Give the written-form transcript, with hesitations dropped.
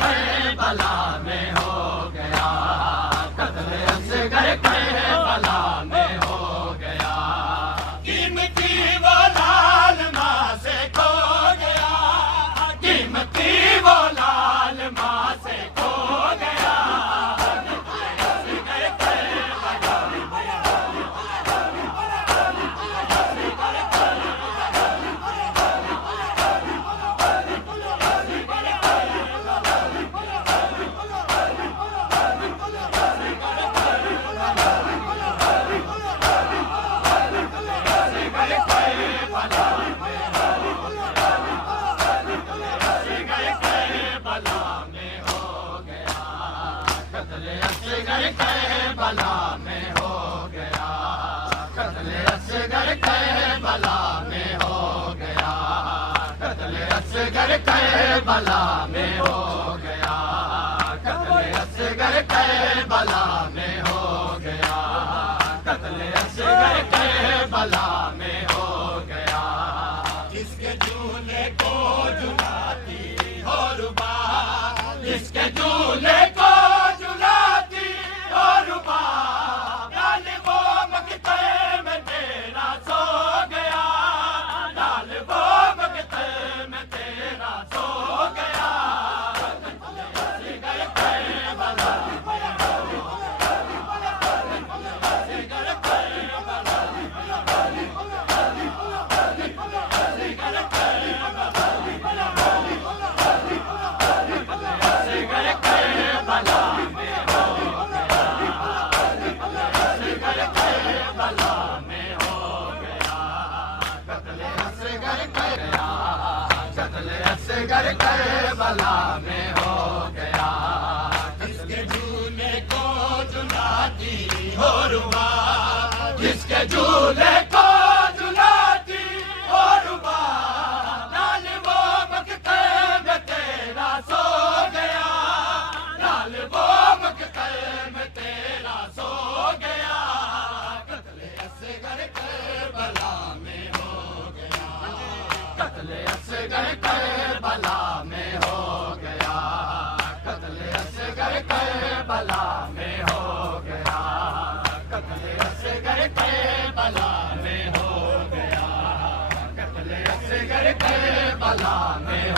Karbala में हो गया, कत्ल असगर करबला में हो गया। कीमती वो लाल माँ से खो गया, कीमती वो लाल माँ से खो गया। करबला में हो गया, कत्ल असगर करबला में हो गया, कत्ल असगर करबला में हो गया, कत्ल असगर करबला में हो गया, कत्ल असगर करबला में हो गया। जिसके दूल्हे को जुलाती हो रुबा, जिसके दूल्हे को असगर करबला में हो गया। जिसके झूले को झुलाती हो रुबा, जिसके झूले को झुलाती हो रुबा, लाल वो मकते में तेरा सो गया, लाल वो मकते में तेरा सो गया। कत्ल असगर करबला में हो गया, कत्ल असगर करबला में हो गया, कत्ल असगर करबला में हो गया, कत्ल असगर करबला में हो गया, कत्ल असगर करबला में